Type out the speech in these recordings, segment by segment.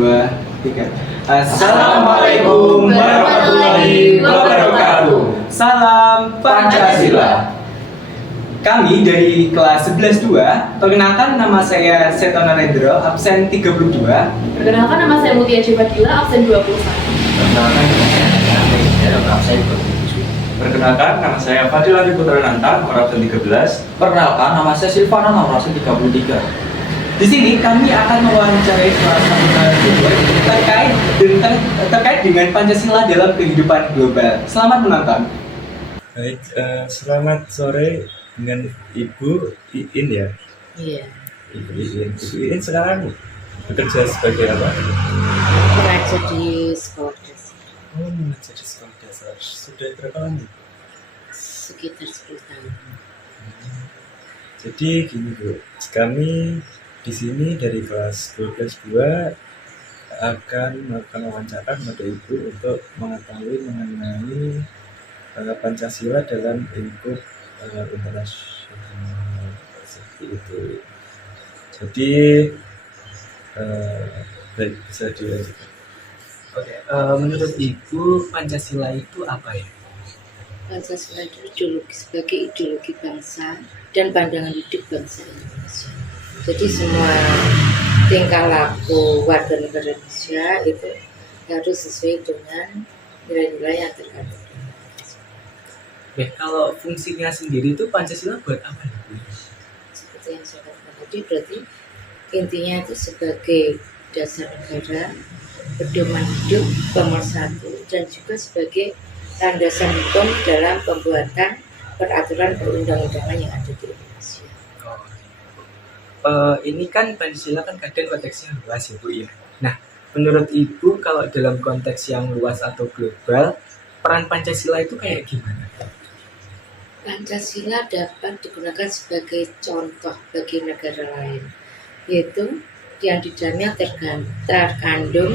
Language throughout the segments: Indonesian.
Dua, tiga. Assalamualaikum warahmatullahi wabarakatuh. Salam Pancasila. Kami dari kelas 11-2. Perkenalkan, nama saya Seto Narendra, absen 32. Perkenalkan, nama saya Mutia Fadila, absen 21. Perkenalkan, absen 27. Perkenalkan, nama saya Fadil Adi Putra Nanta, nomor absen 13. Perkenalkan, nama saya Silvana, nomor absen 33. Di sini kami akan mewawancarai salah satu narasumber terkait dengan Pancasila dalam kehidupan global. Selamat menonton. Baik, selamat sore dengan Ibu Iin ya. Iya. Ibu Iin sekarang bekerja sebagai apa? Mengajar di sekolah dasar Oh, mengajar di sekolah dasar. Sudah berapa lama? sekitar 10 tahun. Jadi gini Bu, kami di sini dari kelas 12-2 akan melakukan wawancara kepada Ibu untuk mengetahui mengenai Pancasila dalam lingkup internasional seperti itu. Jadi baik, bisa dilanjutkan. Oke, menurut Ibu Pancasila itu apa ya? Pancasila itu sebagai ideologi bangsa dan pandangan hidup bangsa Indonesia. Jadi semua tingkah laku warga negara Indonesia itu harus sesuai dengan nilai-nilai yang terkandung. Oke, kalau fungsinya sendiri itu Pancasila buat apa ya, Bu? Seperti yang saya katakan tadi, berarti intinya itu sebagai dasar negara, pedoman hidup, pemersatu, dan juga sebagai landasan hukum dalam pembuatan peraturan perundang-undangan yang ada di Indonesia. Ini kan Pancasila kan kadang konteksnya luas ya Bu ya. Nah, menurut Ibu kalau dalam konteks yang luas atau global, peran Pancasila itu kayak gimana? Pancasila dapat digunakan sebagai contoh bagi negara lain, yaitu yang di dalamnya terkandung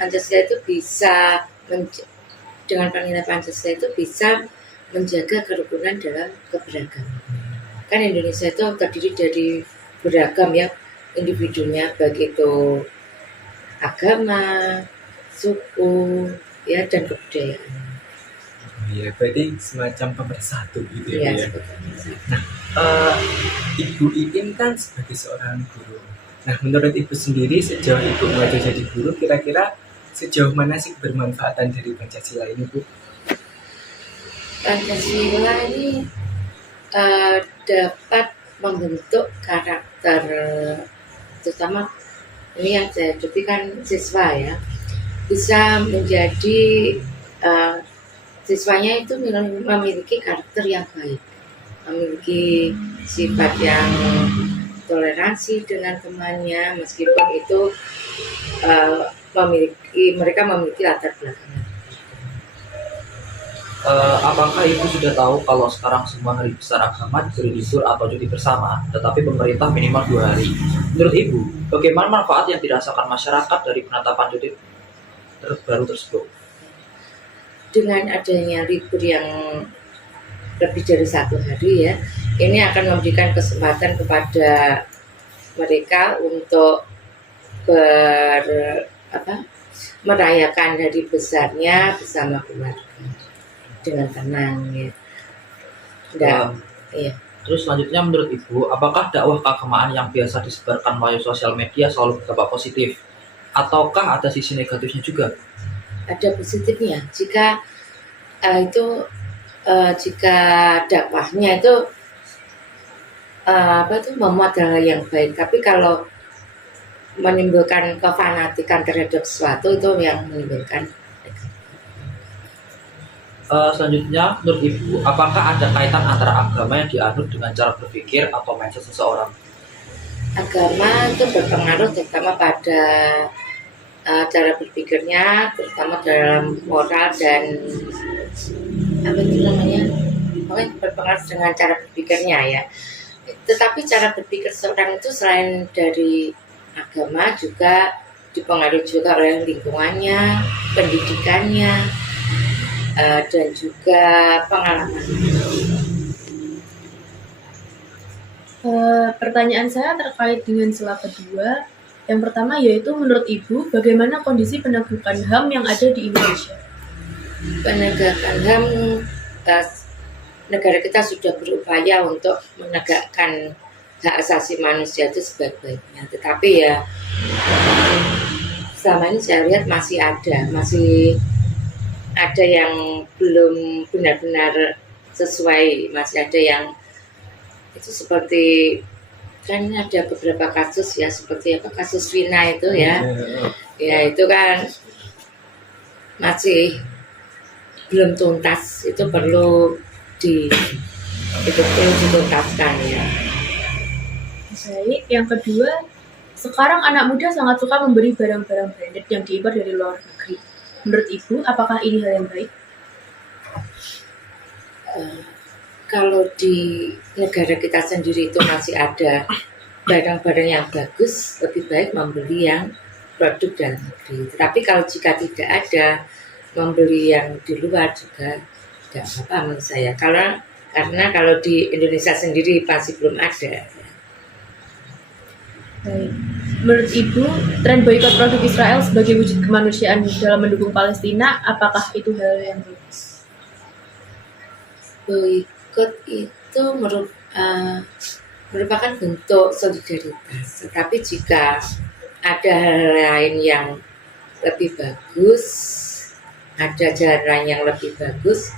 Pancasila itu bisa dengan pengertian Pancasila itu bisa menjaga kerukunan dalam keberagaman. Kan Indonesia itu terdiri dari beragam ya individunya, baik itu agama, suku, ya dan kebudayaan. Iya, berarti semacam pemersatu gitu Ya, ya. sebetulnya. Ibu Iin kan sebagai seorang guru. Nah, menurut Ibu sendiri sejauh Ibu belajar jadi guru, kira-kira sejauh mana sih bermanfaatan dari Pancasila ini, Bu? Pancasila ini dapat membentuk karakter, terutama ini yang saya kan siswa ya, bisa menjadi siswanya itu memiliki karakter yang baik, memiliki sifat yang toleransi dengan temannya, meskipun itu mereka memiliki latar belakang. Apakah Ibu sudah tahu kalau sekarang semua hari besar agama diberi libur atau cuti bersama, tetapi pemerintah minimal 2 hari? Menurut Ibu, bagaimana manfaat yang dirasakan masyarakat dari penetapan cuti baru tersebut? Dengan adanya libur yang lebih dari 1 hari ya, ini akan memberikan kesempatan kepada mereka untuk merayakan hari besarnya bersama keluarga dengan tenang ya. Iya. Terus selanjutnya menurut Ibu, apakah dakwah keagamaan yang biasa disebarkan melalui sosial media selalu berdampak positif? Ataukah ada sisi negatifnya juga? Ada positifnya jika jika dakwahnya itu memuat hal yang baik, tapi kalau menimbulkan kefanatikan terhadap sesuatu itu yang menimbulkan. Selanjutnya menurut Ibu, apakah ada kaitan antara agama yang dianut dengan cara berpikir atau mindset seseorang? Agama itu berpengaruh terutama pada cara berpikirnya, terutama dalam moral dan mungkin berpengaruh dengan cara berpikirnya ya. Tetapi cara berpikir seorang itu selain dari agama juga dipengaruhi juga oleh lingkungannya, pendidikannya, dan juga pengalaman. Pertanyaan saya terkait dengan sila kedua. Yang pertama yaitu menurut Ibu, bagaimana kondisi penegakan HAM yang ada di Indonesia? Penegakan HAM, eh, negara kita sudah berupaya untuk menegakkan hak asasi manusia itu sebaik-baiknya. Tetapi ya selama ini saya lihat masih ada yang belum benar-benar sesuai, masih ada yang itu seperti kan ada beberapa kasus ya, seperti apa kasus Vina itu ya, ya itu kan masih belum tuntas, itu perlu dituntaskan ya. Baik, yang kedua, sekarang anak muda sangat suka memberi barang-barang branded yang diimpor dari luar negeri. Menurut Ibu, apakah ini hal yang baik? Kalau di negara kita sendiri itu masih ada barang-barang yang bagus, lebih baik membeli yang produk dalam negeri. Tetapi kalau jika tidak ada, membeli yang di luar juga tidak apa-apa menurut saya. Karena kalau di Indonesia sendiri masih belum ada. Baik. Menurut Ibu, tren boikot produk Israel sebagai wujud kemanusiaan dalam mendukung Palestina, apakah itu hal yang bagus? Boikot itu merupakan bentuk solidaritas. Tetapi jika ada hal lain yang lebih bagus, ada jalan lain yang lebih bagus,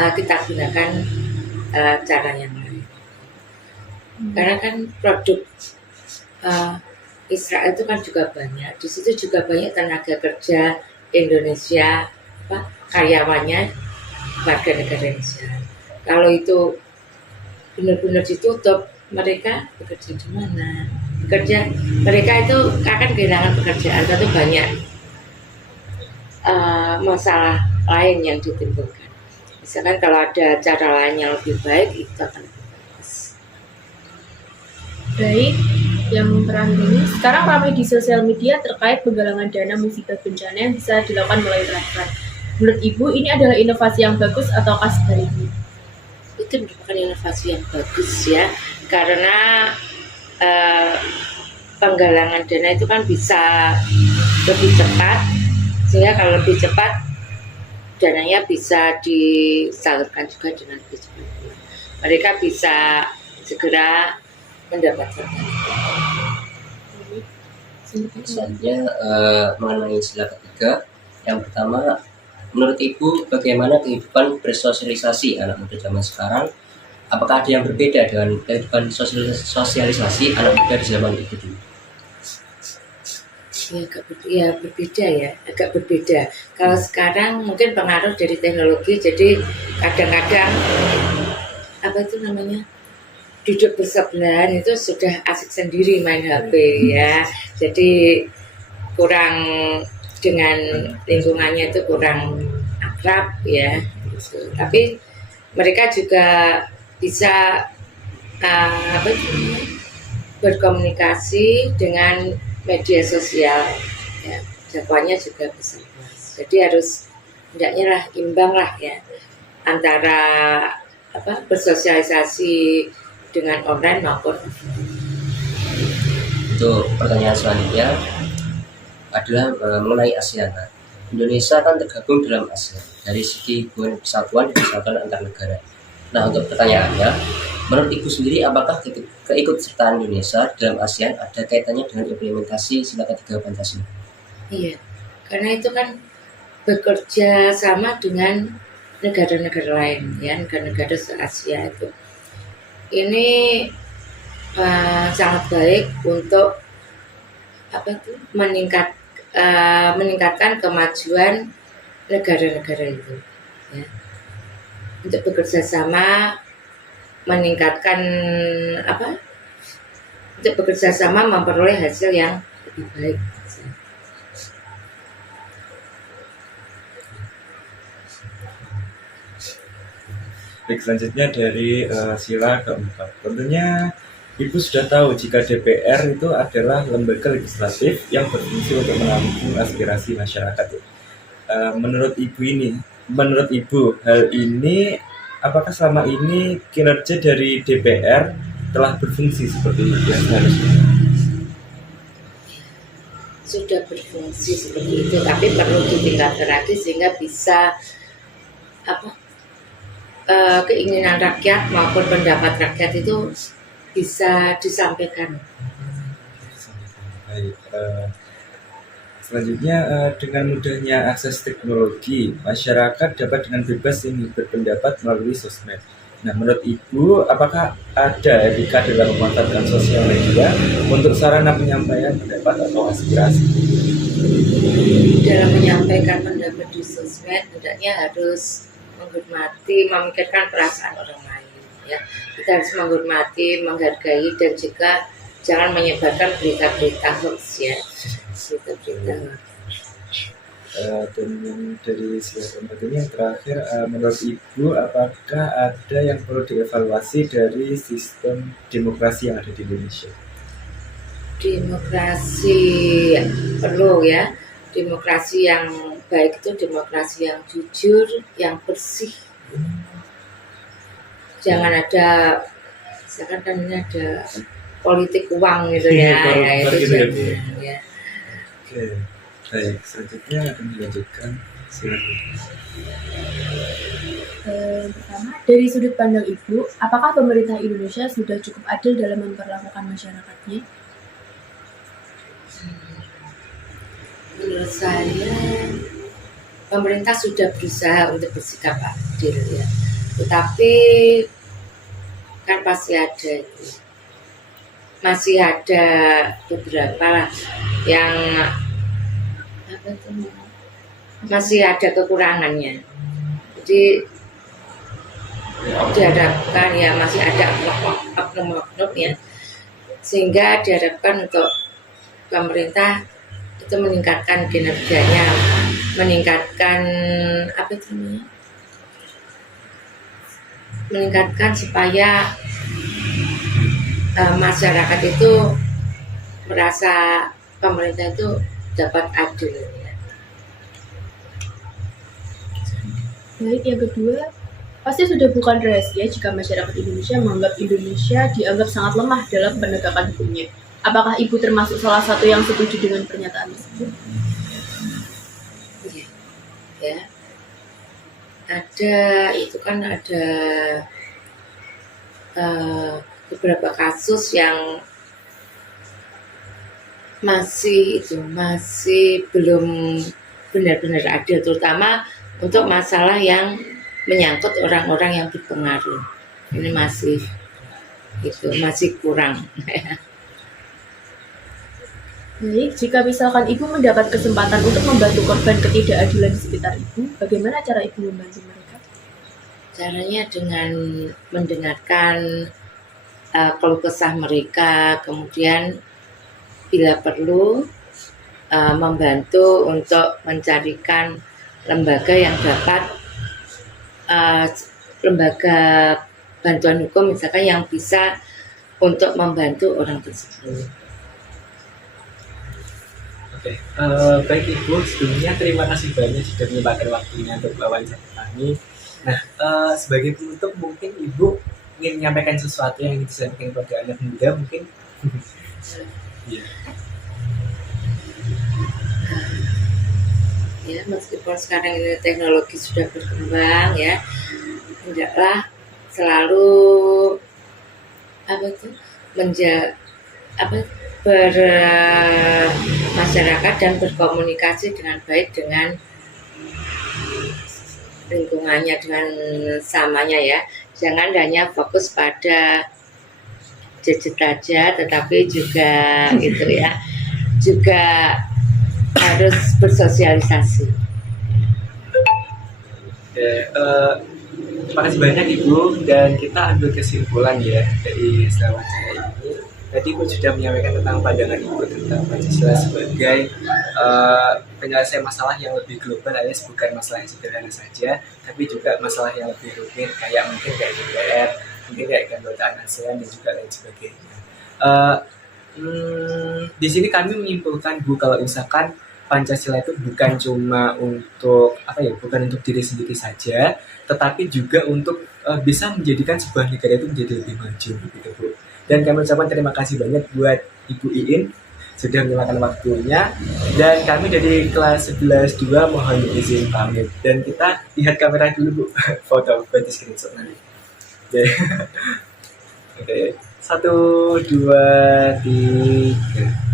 kita gunakan cara yang lain. Karena kan produk Israel itu kan juga banyak. Di situ juga banyak tenaga kerja Indonesia, karyawannya warga negara Indonesia. Kalau itu benar-benar ditutup, mereka bekerja di mana? Mereka itu akan kehilangan pekerjaan. Tentu banyak masalah lain yang ditimbulkan. Misalkan kalau ada cara lain yang lebih baik, itu akan lebih bagus. Baik, yang terakhir ini, sekarang ramai di sosial media terkait penggalangan dana musibah bencana yang bisa dilakukan melalui transfer. Menurut Ibu, ini adalah inovasi yang bagus ataukah sebaliknya? Itu merupakan inovasi yang bagus ya, karena penggalangan dana itu kan bisa lebih cepat, sehingga kalau lebih cepat dananya bisa disalurkan juga dengan lebih cepat. Mereka bisa segera mendapatkan. Selanjutnya mengenai sila ketiga, yang pertama, menurut Ibu bagaimana kehidupan bersosialisasi anak muda zaman sekarang? Apakah ada yang berbeda dengan kehidupan sosialisasi anak muda di zaman Ibu dulu? Ya, agak berbeda. Kalau sekarang mungkin pengaruh dari teknologi, jadi kadang-kadang duduk bersebelahan itu sudah asik sendiri main HP ya. Jadi kurang dengan lingkungannya itu kurang akrab ya. Tapi mereka juga bisa berkomunikasi dengan media sosial ya, jangkauannya juga besar. Jadi harus hendaknya lah imbang lah ya antara bersosialisasi dengan online maupun offline. Untuk pertanyaan selanjutnya adalah mengenai ASEAN. Indonesia kan tergabung dalam ASEAN dari segi hubungan persatuan dan kesatuan antar negara. Nah, untuk pertanyaannya, menurut Ibu sendiri, apakah keikutsertaan Indonesia dalam ASEAN ada kaitannya dengan implementasi sila ketiga Pancasila? Iya, karena itu kan bekerja sama dengan negara-negara lain, ya, negara-negara se-Asia itu. Ini sangat baik untuk meningkatkan kemajuan negara-negara itu, ya. Untuk bekerja sama untuk bekerja sama memperoleh hasil yang lebih baik. Baik, selanjutnya dari sila keempat. Tentunya Ibu sudah tahu jika DPR itu adalah lembaga legislatif yang berfungsi untuk menampung aspirasi masyarakat. Menurut Ibu, hal ini apakah selama ini kinerja dari DPR telah berfungsi seperti yang seharusnya? Sudah berfungsi seperti itu, tapi perlu ditingkatkan lagi sehingga bisa apa keinginan rakyat maupun pendapat rakyat itu bisa disampaikan. Baik, selanjutnya dengan mudahnya akses teknologi, masyarakat dapat dengan bebas ini berpendapat melalui sosmed. Nah, menurut Ibu, apakah ada etika dalam memanfaatkan sosial media untuk sarana penyampaian pendapat atau aspirasi? Dalam menyampaikan pendapat di sosmed, hendaknya harus menghormati, memikirkan perasaan orang lain. Ya, kita harus menghormati, menghargai, dan juga jangan menyebarkan berita-berita hoax ya. Berita-berita. Dan dari silakan ini yang terakhir, menurut Ibu, apakah ada yang perlu dievaluasi dari sistem demokrasi yang ada di Indonesia? Demokrasi perlu ya. Demokrasi yang baik itu demokrasi yang jujur, yang bersih. Jangan ada, misalkan kan ini ada politik uang gitu ya. Ya itu Gitu ya, Bu. jangan ya. Oke, baik. Selanjutnya akan dilanjutkan. Silakan. Pertama, dari sudut pandang Ibu, apakah pemerintah Indonesia sudah cukup adil dalam memperlakukan masyarakatnya? Menurut saya pemerintah sudah berusaha untuk bersikap adil ya, tetapi kan masih ada beberapa lah yang apa itu, masih ada kekurangannya. Jadi diharapkan ya masih ada oknum-oknum ya, sehingga diharapkan untuk pemerintah itu meningkatkan kinerjanya, meningkatkan apa itu namanya, meningkatkan supaya masyarakat itu merasa pemerintah itu dapat adil ya. Baik, yang kedua, pasti sudah bukan rahasia jika masyarakat Indonesia menganggap Indonesia dianggap sangat lemah dalam penegakan hukumnya. Apakah Ibu termasuk salah satu yang setuju dengan pernyataan tersebut? Iya, ya. Ada itu kan ada beberapa kasus yang masih belum benar-benar adil, terutama untuk masalah yang menyangkut orang-orang yang berpengaruh. Ini masih kurang. Baik, jika misalkan Ibu mendapat kesempatan untuk membantu korban ketidakadilan di sekitar Ibu, bagaimana cara Ibu membantu mereka? Caranya dengan mendengarkan keluh kesah mereka, kemudian bila perlu membantu untuk mencarikan lembaga yang dapat lembaga bantuan hukum misalkan yang bisa untuk membantu orang tersebut. Oke, baik Ibu, sebelumnya terima kasih banyak sudah menyempatkan waktunya untuk wawancara kami. Nah, sebagai penutup mungkin Ibu ingin menyampaikan sesuatu yang ingin disampaikan kepada anak muda mungkin? Iya. Ya, meskipun sekarang ini teknologi sudah berkembang ya, hendaklah selalu bermasyarakat dan berkomunikasi dengan baik dengan lingkungannya, dengan samanya ya. Jangan hanya fokus pada gadget saja, tetapi juga itu ya, juga harus bersosialisasi. Oke, terima kasih banyak Ibu, dan kita ambil kesimpulan ya dari setelah wawancara ini. Tadi Ibu sudah menyampaikan tentang pandangan Ibu tentang Pancasila sebagai penyelesaian masalah yang lebih global, alias bukan masalah yang sederhana saja, tapi juga masalah yang lebih rumit kayak mungkin kayak DPR, mungkin kayak keanggotaan ASEAN dan juga lain sebagainya. Di sini kami menyimpulkan Bu, kalau misalkan Pancasila itu bukan cuma untuk bukan untuk diri sendiri saja, tetapi juga untuk bisa menjadikan sebuah negara itu menjadi lebih maju, begitu Bu. Dan kami ucapkan terima kasih banyak buat Ibu Iin sudah menyempatkan waktunya. Dan kami dari kelas 11-2 mohon izin pamit. Dan kita lihat kamera dulu Bu, foto buat di screenshot nanti. Oke. Oke. 1, 2, 3.